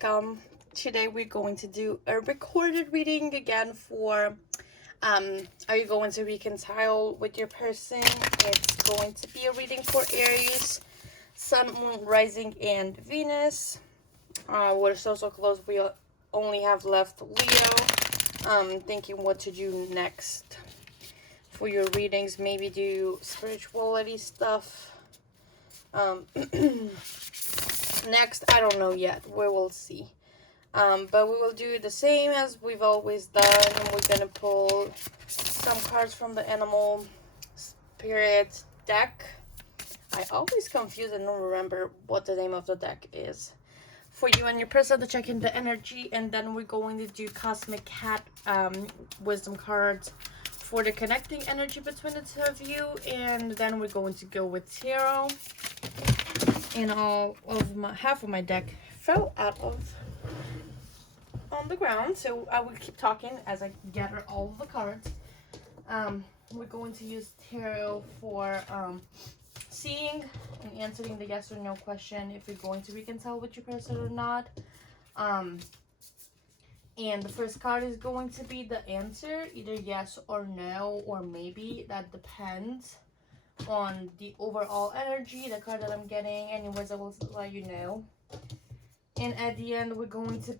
welcome. Today we're going to do a recorded reading again for are you going to reconcile with your person? It's going to be a reading for Aries, Sun, Moon, Rising, and Venus. We're so close. We only have left Leo. Thinking what to do next for your readings. Maybe do spirituality stuff. Next, I don't know yet. We will see. But we will do the same as we've always done. We're gonna pull some cards from the Animal Spirit deck. I always confuse and don't remember what the name of the deck is. For you and your person to check in the energy, and then we're going to do Cosmic Cat wisdom cards for the connecting energy between the two of you, and then we're going to go with tarot. And half of my deck fell out of on the ground, so I will keep talking as I gather all of the cards. We're going to use tarot for seeing and answering the yes or no question if you're going to reconcile with your person or not. And the first card is going to be the answer, either yes or no or maybe. That depends on the overall energy, the card that I'm getting. Anyways, I will let you know. And at the end, we're going to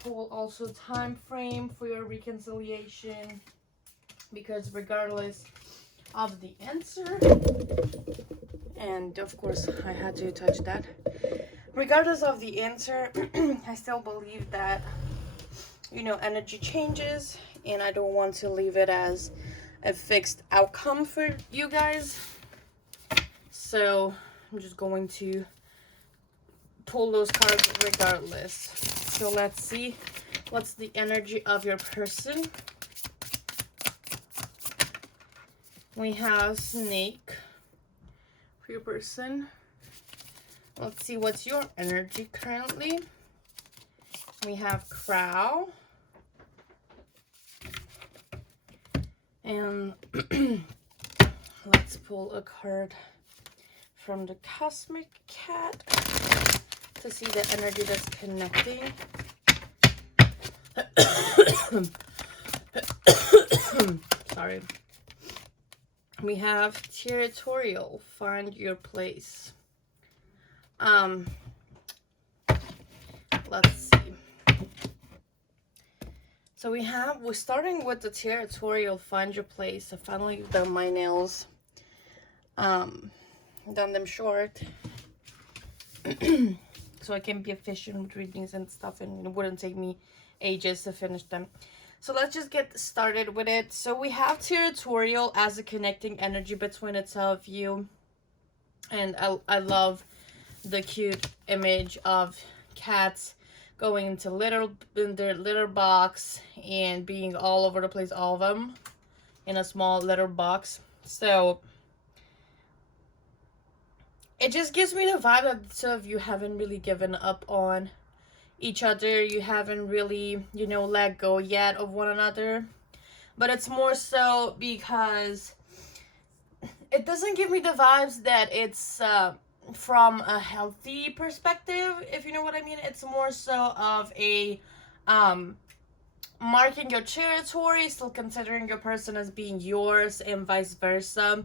pull also time frame for your reconciliation, because regardless of the answer, and of course I had to touch that, regardless of the answer, I still believe that, you know, energy changes, and I don't want to leave it as a fixed outcome for you guys. So I'm just going to pull those cards regardless. So let's see what's the energy of your person. We have Snake for your person. Let's see what's your energy currently. We have Crow. And let's pull a card from the Cosmic Cat to see the energy that's connecting. Sorry. We have Territorial, find your place. Let's see. So we're starting with the Territorial, find your place. I finally done my nails. Done them short. So I can be efficient with readings and stuff, and it wouldn't take me ages to finish them. So let's just get started with it. So we have Territorial as a connecting energy between the two of you. And I love the cute image of cats going into their litter box and being all over the place, all of them in a small litter box. So it just gives me the vibe that the two of you haven't really given up on each other. You haven't really, you know, let go yet of one another. But it's more so because it doesn't give me the vibes that it's from a healthy perspective, if you know what I mean. It's more so of a marking your territory, still considering your person as being yours, and vice versa.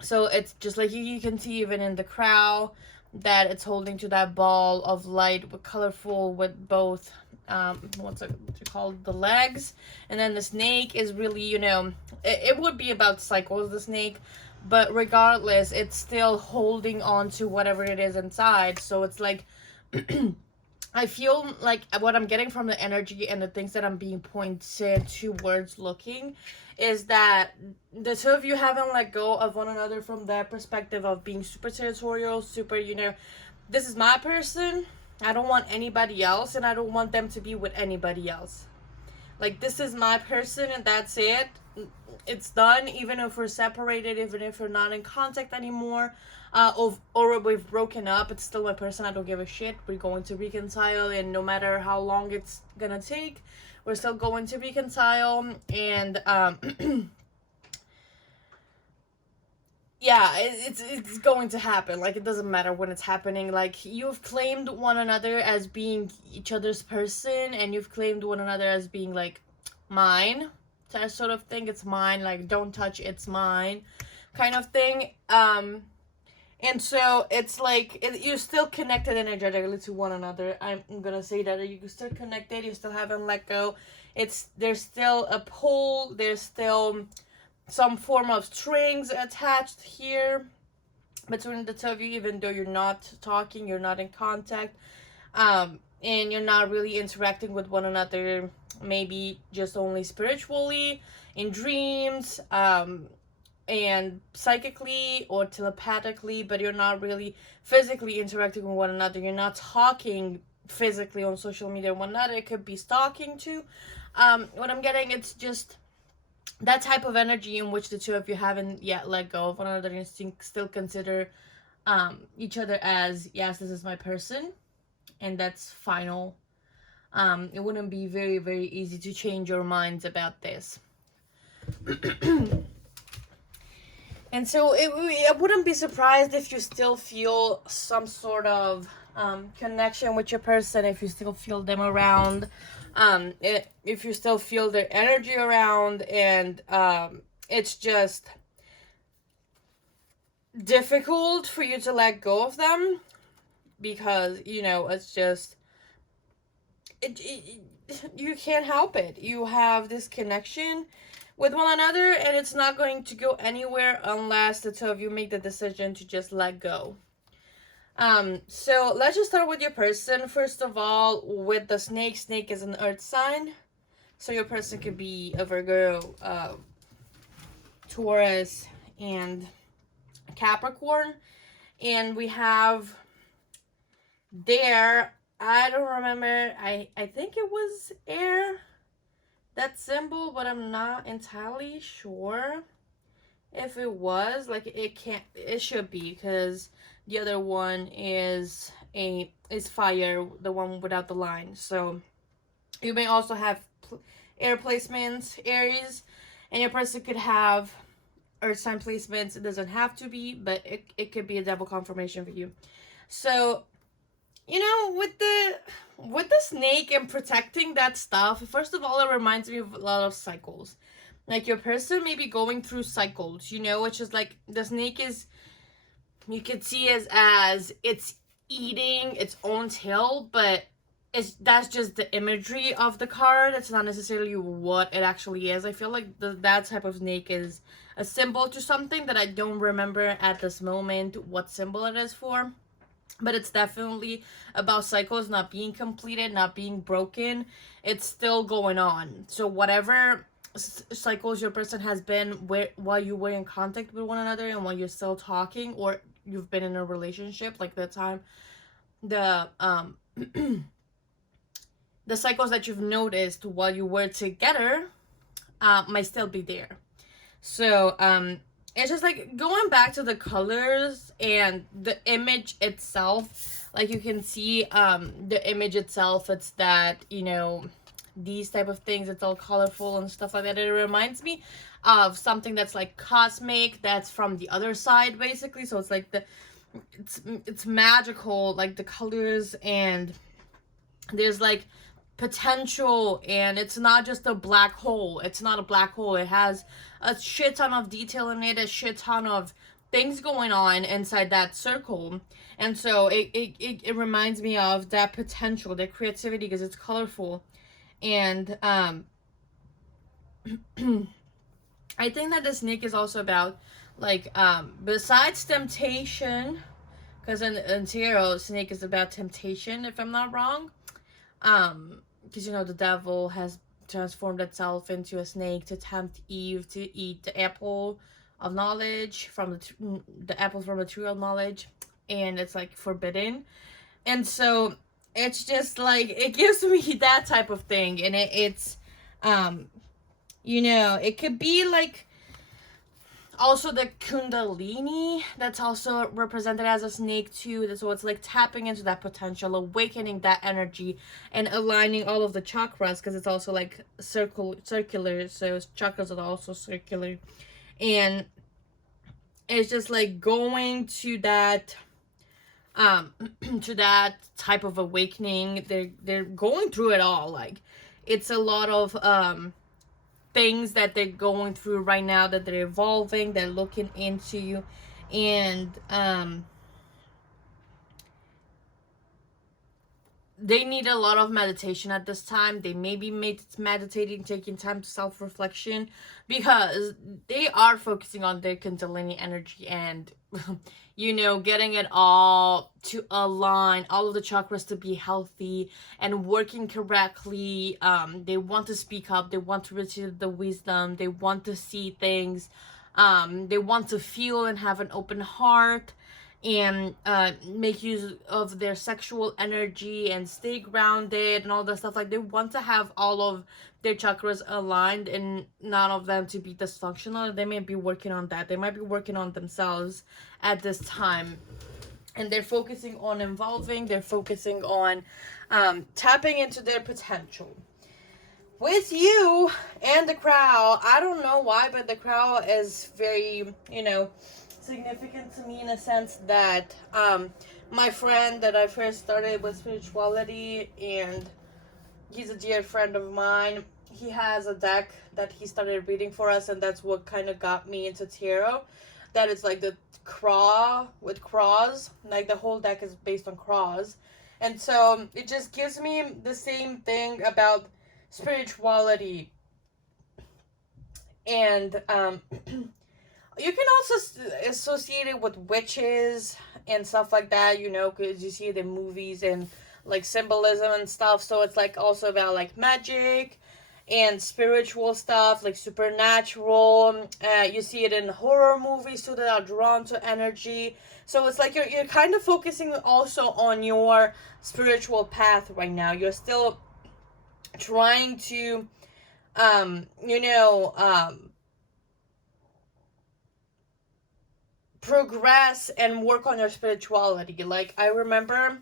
So it's just like you can see even in the Crow that it's holding to that ball of light, with colorful, with both what's it called, the legs. And then the Snake is really, you know, it would be about cycles, the Snake, but regardless, it's still holding on to whatever it is inside. So it's like I feel like what I'm getting from the energy and the things that I'm being pointed towards looking is that the two of you haven't let go of one another from that perspective of being super territorial, super, you know, this is my person, I don't want anybody else, and I don't want them to be with anybody else. Like, this is my person and that's it. It's done. Even if we're separated, even if we're not in contact anymore, or we've broken up, it's still my person. I don't give a shit. We're going to reconcile, and no matter how long it's gonna take, we're still going to reconcile. And yeah, it's going to happen. Like, it doesn't matter when it's happening. Like, you've claimed one another as being each other's person, and you've claimed one another as being like mine, that sort of thing. It's mine, like, don't touch, it's mine kind of thing. And so it's like you're still connected energetically to one another. I'm gonna say that you're still connected. You still haven't let go. There's still a pull. There's still some form of strings attached here between the two of you, even though you're not talking, you're not in contact, and you're not really interacting with one another. Maybe just only spiritually, in dreams, and psychically or telepathically, but you're not really physically interacting with one another. You're not talking physically on social media with one another. It could be stalking too. What I'm getting, it's just that type of energy in which the two of you haven't yet let go of one another and still consider each other as, yes, this is my person, and that's final. It wouldn't be very, very easy to change your minds about this. And so I wouldn't be surprised if you still feel some sort of connection with your person, if you still feel them around, if you still feel their energy around, and it's just difficult for you to let go of them because, it's just, you can't help it. You have this connection with one another, and it's not going to go anywhere unless the two of you make the decision to just let go. So let's just start with your person. First of all, with the snake. Snake is an earth sign, so your person could be a Virgo, Taurus, and Capricorn. And we have there, I don't remember, I think it was air, that symbol, but I'm not entirely sure if it was. Like, it should be, because the other one is fire, the one without the line. So you may also have air placements, Aries, and your person could have earth sign placements. It doesn't have to be, but it could be a double confirmation for you. So, with the snake and protecting that stuff, first of all, it reminds me of a lot of cycles. Like, your person may be going through cycles, which is like the snake is, you could see as it's eating its own tail, but that's just the imagery of the card. It's not necessarily what it actually is. I feel like that type of snake is a symbol to something that I don't remember at this moment what symbol it is for. But it's definitely about cycles not being completed, not being broken. It's still going on. So whatever cycles your person has been while you were in contact with one another, and while you're still talking, or you've been in a relationship, like the time, the the cycles that you've noticed while you were together might still be there. So it's just like going back to the colors and the image itself. Like, you can see the image itself, it's that, these type of things, it's all colorful and stuff like that. It reminds me of something that's like cosmic, that's from the other side, basically. So it's like it's magical, like the colors, and there's like potential, and it's not just a black hole. It's not a black hole. It has a shit ton of detail in it, a shit ton of things going on inside that circle. And so it reminds me of that potential, that creativity, because it's colorful. And I think that the snake is also about, like, besides temptation, because in tarot, snake is about temptation, if I'm not wrong. Because, the devil has transformed itself into a snake to tempt Eve to eat the apple of knowledge, from the apple from the tree of knowledge, and it's like forbidden. And so it's just like, it gives me that type of thing. And it's it could be like also the kundalini, that's also represented as a snake too. So it's like tapping into that potential, awakening that energy, and aligning all of the chakras, because it's also like circular. So chakras are also circular, and it's just like going to that to that type of awakening. They're going through it all. Like, it's a lot of things that they're going through right now, that they're evolving, they're looking into, and they need a lot of meditation at this time. They may be meditating, taking time to self-reflection, because they are focusing on their Kundalini energy and, you know, getting it all to align, all of the chakras to be healthy and working correctly. They want to speak up. They want to receive the wisdom. They want to see things. They want to feel and have an open heart, and make use of their sexual energy and stay grounded and all that stuff. Like, they want to have all of their chakras aligned and none of them to be dysfunctional. They may be working on that. They might be working on themselves at this time, and they're focusing on evolving. They're focusing on tapping into their potential. With you and the Crow, I don't know why, but the Crow is very, you know, significant to me, in a sense that my friend that I first started with spirituality, and he's a dear friend of mine, he has a deck that he started reading for us, and that's what kind of got me into tarot. That is like the craw with crows, like the whole deck is based on crows, and so it just gives me the same thing about spirituality. And you can also associate it with witches and stuff like that, you know, because you see it in movies and like symbolism and stuff. So it's like also about like magic and spiritual stuff, like supernatural. You see it in horror movies too that are drawn to energy. So it's like you're kind of focusing also on your spiritual path right now. You're still trying to progress and work on your spirituality. Like, I remember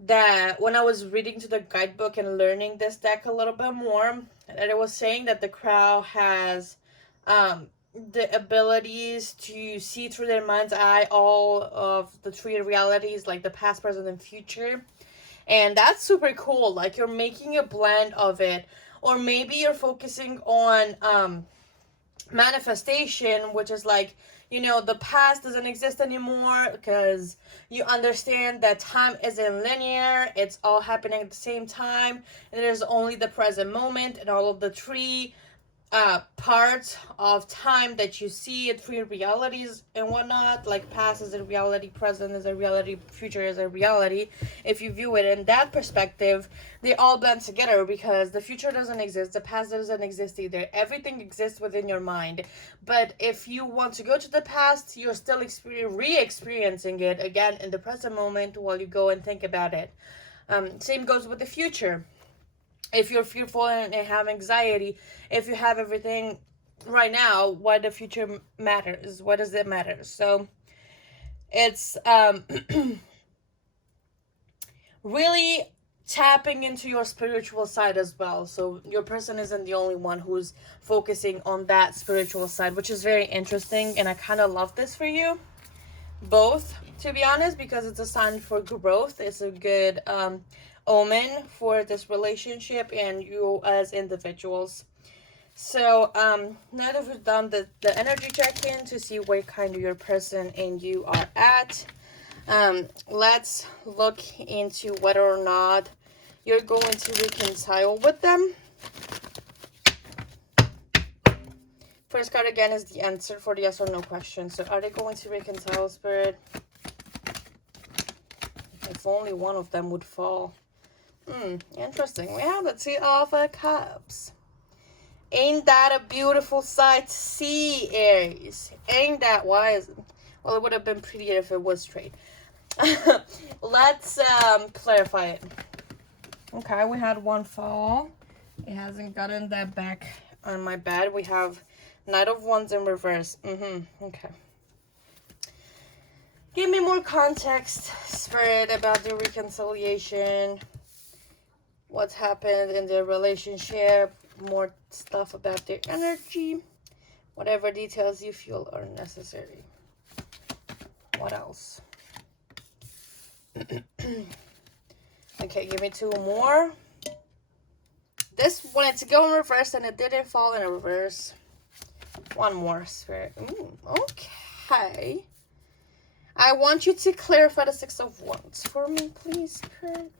that when I was reading to the guidebook and learning this deck a little bit more, that it was saying that the Crow has the abilities to see through their mind's eye all of the three realities, like the past, present, and future. And that's super cool. Like, you're making a blend of it. Or maybe you're focusing on manifestation, which is like, you know, the past doesn't exist anymore, because you understand that time isn't linear. It's all happening at the same time, and there's only the present moment and all of the three parts of time that you see it, three realities and whatnot. Like, past is a reality, present is a reality, future is a reality. If you view it in that perspective, they all blend together, because the future doesn't exist, the past doesn't exist either. Everything exists within your mind. But if you want to go to the past, you're still re-experiencing it again in the present moment while you go and think about it. Same goes with the future. If you're fearful and have anxiety, if you have everything right now, why the future matters? What does it matter? So it's really tapping into your spiritual side as well. So your person isn't the only one who's focusing on that spiritual side, which is very interesting. And I kind of love this for you both, to be honest, because it's a sign for growth. It's a good omen for this relationship and you as individuals. So now that we've done the energy check-in to see where kind of your person and you are at, let's look into whether or not you're going to reconcile with them. First card again is the answer for the yes or no question. So are they going to reconcile, Spirit? If only one of them would fall. Interesting. We have the Two of Cups. Ain't that a beautiful sight to see, Aries? Ain't that wise? Well, it would have been prettier if it was straight. Let's clarify it. Okay, we had one fall. It hasn't gotten that back on my bed. We have Knight of Wands in reverse. Okay. Give me more context, Spirit, about the reconciliation. What's happened in their relationship. More stuff about their energy. Whatever details you feel are necessary. What else? Okay, give me 2 more. This wanted to go in reverse and it didn't fall in reverse. 1 more, Spirit. Ooh, okay. I want you to clarify the 6 of Wands for me, please, Spirit.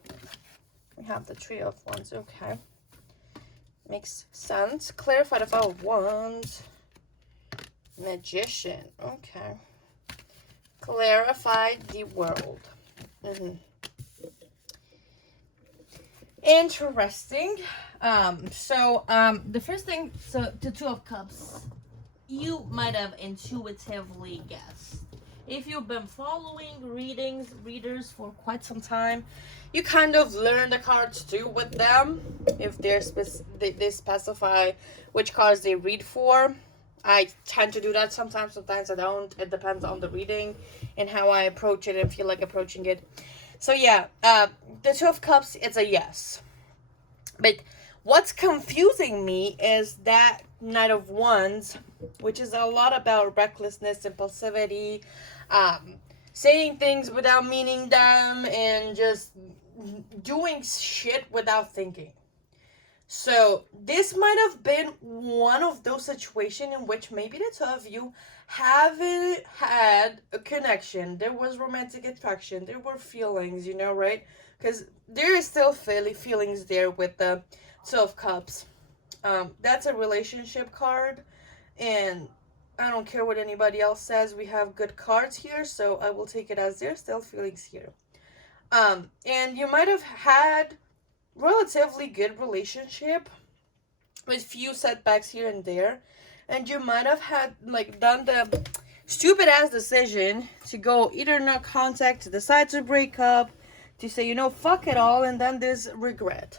We have the 3 of Wands. Okay. Makes sense. Clarify the 5 of Wands. Magician. Okay. Clarify the world. Interesting. The first thing, so the 2 of Cups, you might have intuitively guessed. If you've been following readers for quite some time, you kind of learn the cards too with them. If they specify which cards they read for. I tend to do that sometimes I don't. It depends on the reading and how I approach it and feel like approaching it. So yeah, the 2 of Cups, it's a yes. But what's confusing me is that Knight of Wands, which is a lot about recklessness, impulsivity, saying things without meaning them, and just doing shit without thinking. So this might have been one of those situations in which maybe the 2 of you haven't had a connection. There was romantic attraction. There were feelings, you know, right? Because there is still feelings there with the 2 of Cups. That's a relationship card. And I don't care what anybody else says. We have good cards here. So I will take it as there's still feelings here. And you might have had relatively good relationship with few setbacks here and there, and you might have had done the stupid ass decision to go either not contact, to decide to break up, to say, you know, fuck it all, and then there's regret.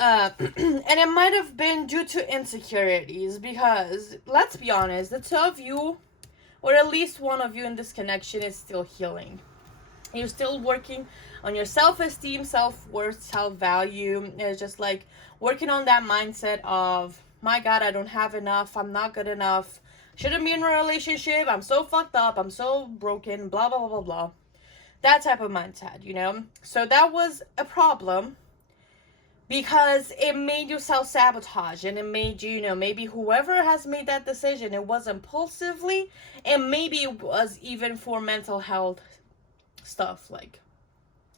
And it might have been due to insecurities, because let's be honest, the 2 of you, or at least one of you in this connection, is still healing. You're still working on your self-esteem, self-worth, self-value. It's just like working on that mindset of, my God, I don't have enough. I'm not good enough. Shouldn't be in a relationship. I'm so fucked up. I'm so broken. Blah, blah, blah, blah, blah. That type of mindset, you know? So that was a problem because it made you self-sabotage, and it made you, you know, maybe whoever has made that decision, it was impulsively, and maybe it was even for mental health stuff, like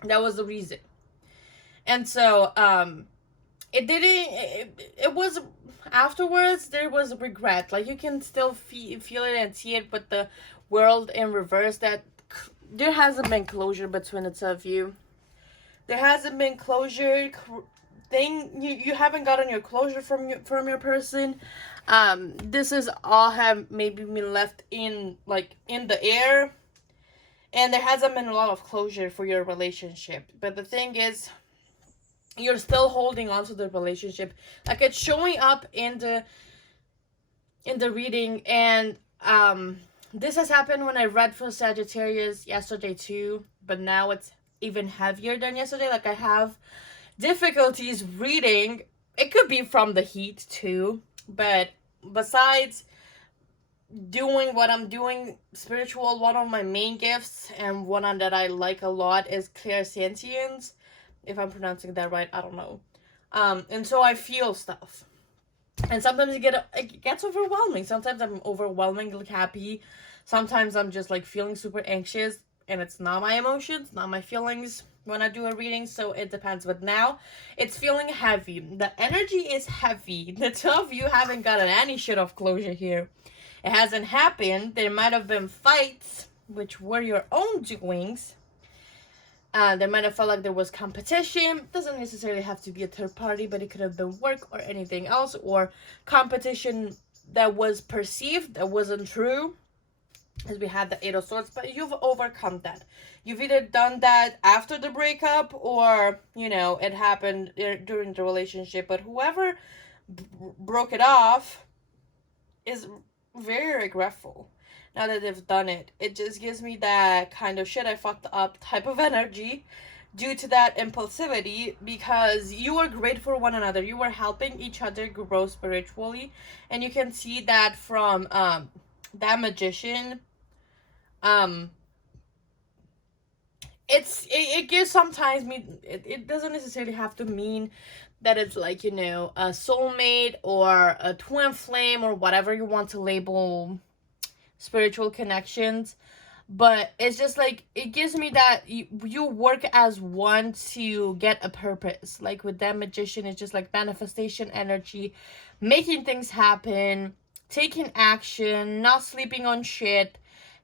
that was the reason. And so it was afterwards there was regret. Like you can still feel it and see it with the world in reverse, that there hasn't been closure between the 2 of you. There hasn't been closure you haven't gotten your closure from your person. This is all have maybe been left in the air. And there hasn't been a lot of closure for your relationship. But the thing is, you're still holding on to the relationship. Like it's showing up in the reading. And this has happened when I read for Sagittarius yesterday too. But now it's even heavier than yesterday. Like I have difficulties reading. It could be from the heat too. But besides doing what I'm doing spiritual, one of my main gifts and one that I like a lot is clairsentience. If I'm pronouncing that right, I don't know. And so I feel stuff. And sometimes it gets overwhelming. Sometimes I'm overwhelmingly happy. Sometimes I'm just like feeling super anxious, and it's not my emotions, not my feelings when I do a reading, so it depends. But now it's feeling heavy. The energy is heavy. The 2 of you haven't gotten any shit of closure here. It hasn't happened. There might have been fights, which were your own doings. There might have felt like there was competition. Doesn't necessarily have to be a third party, but it could have been work or anything else, or competition that was perceived that wasn't true, as we had the 8 of Swords. But you've overcome that. You've either done that after the breakup, or you know it happened during the relationship. But whoever broke it off is very regretful now that they've done it. It just gives me that kind of shit I fucked up type of energy due to that impulsivity, because you were great for one another. You were helping each other grow spiritually, and you can see that from that Magician. it gives sometimes me, it doesn't necessarily have to mean that it's like, you know, a soulmate or a twin flame or whatever you want to label spiritual connections. But it's just like, it gives me that you work as one to get a purpose. Like with that magician, it's just like manifestation energy, making things happen, taking action, not sleeping on shit.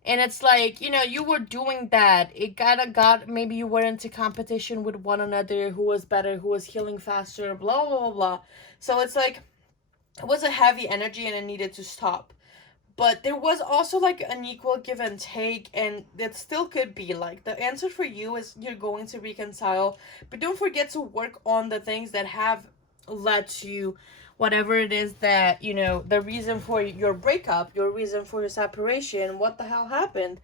And it's like, you know, you were doing that. It kind of got, maybe you were into competition with one another, who was better, who was healing faster, blah, blah, blah, blah. So it's like, it was a heavy energy and it needed to stop. But there was also like an equal give and take, and that still could be like, the answer for you is you're going to reconcile, but don't forget to work on the things that have led to whatever it is that, you know, the reason for your breakup, your reason for your separation, what the hell happened.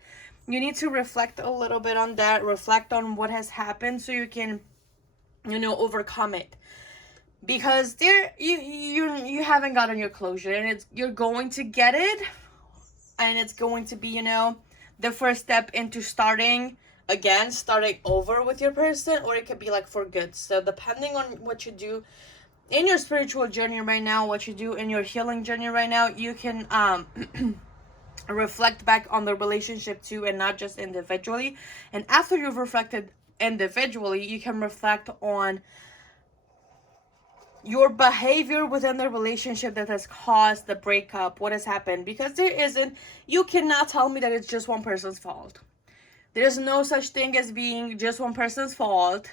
You need to reflect a little bit on that, reflect on what has happened so you can, you know, overcome it. Because there, you haven't gotten your closure, and you're going to get it, and it's going to be, you know, the first step into starting over with your person, or it could be like for good. So depending on what you do in your spiritual journey right now, what you do in your healing journey right now, you can reflect back on the relationship too, and not just individually. And after you've reflected individually, you can reflect on your behavior within the relationship that has caused the breakup, what has happened. Because you cannot tell me that it's just one person's fault. There's no such thing as being just one person's fault.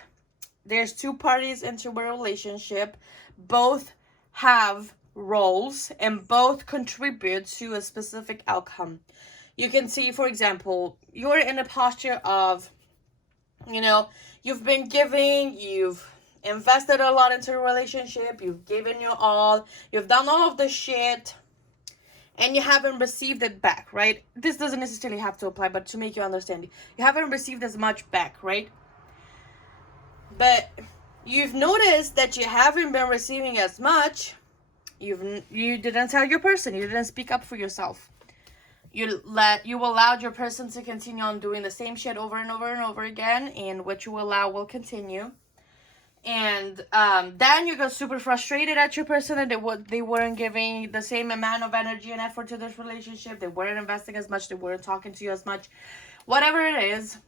There's two parties into a relationship. Both have roles and both contribute to a specific outcome. You can see, for example, you're in a posture of, you know, you've been giving, you've invested a lot into a relationship, you've given your all, you've done all of the shit, and you haven't received it back, right? This doesn't necessarily have to apply, but to make you understand, you haven't received as much back, right? But you've noticed that you haven't been receiving as much. You didn't tell your person, you didn't speak up for yourself. You allowed your person to continue on doing the same shit over and over and over again, and what you allow will continue. And then you got super frustrated at your person, and they weren't giving the same amount of energy and effort to this relationship. They weren't investing as much. They weren't talking to you as much. Whatever it is.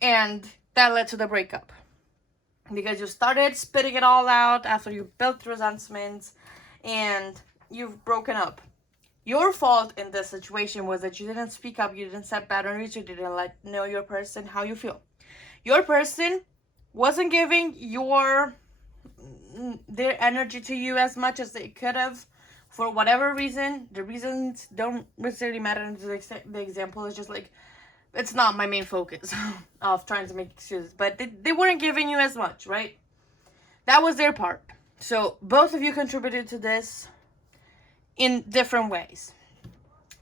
And that led to the breakup. Because you started spitting it all out after you built resentments, and you've broken up. Your fault in this situation was that you didn't speak up, you didn't set boundaries, you didn't let know your person how you feel. Your person wasn't giving their energy to you as much as they could have, for whatever reason. The reasons don't necessarily matter. The example is just like, it's not my main focus of trying to make excuses, but they weren't giving you as much, right? That was their part. So both of you contributed to this in different ways.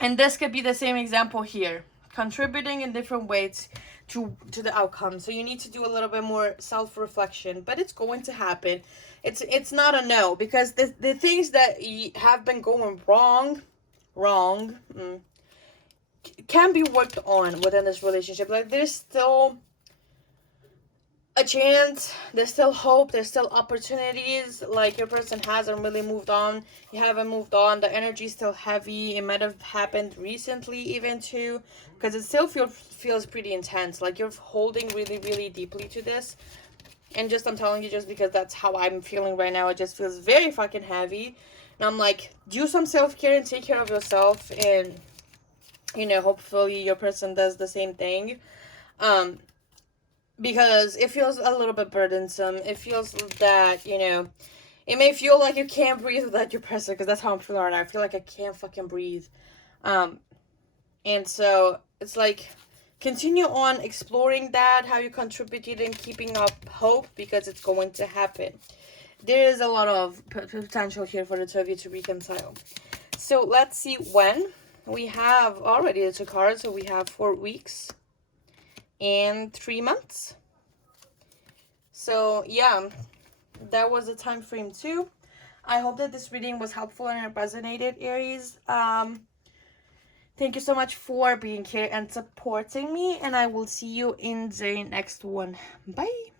And this could be the same example here, contributing in different ways to the outcome. So you need to do a little bit more self-reflection, but it's going to happen. It's not a no, because the things that have been going wrong can be worked on within this relationship. Like, there's still a chance, there's still hope, there's still opportunities. Like, your person hasn't really moved on, you haven't moved on, the energy is still heavy. It might have happened recently even too, because it still feels pretty intense. Like, you're holding really, really deeply to this. And just, I'm telling you, just because that's how I'm feeling right now, it just feels very fucking heavy. And I'm like, do some self-care and take care of yourself, and, you know, hopefully your person does the same thing. Because it feels a little bit burdensome. It feels that, you know, it may feel like you can't breathe without your person, because that's how I'm feeling right now. I feel like I can't fucking breathe. And so it's like, continue on exploring that, how you contributed, and keeping up hope, because it's going to happen. There is a lot of potential here for the two of you to reconcile. So let's see when. We have already the two cards, so we have 4 weeks and 3 months. So yeah, that was the time frame too. I hope that this reading was helpful and it resonated, Aries. Thank Thank you so much for being here and supporting me, and I will see you in the next one. Bye.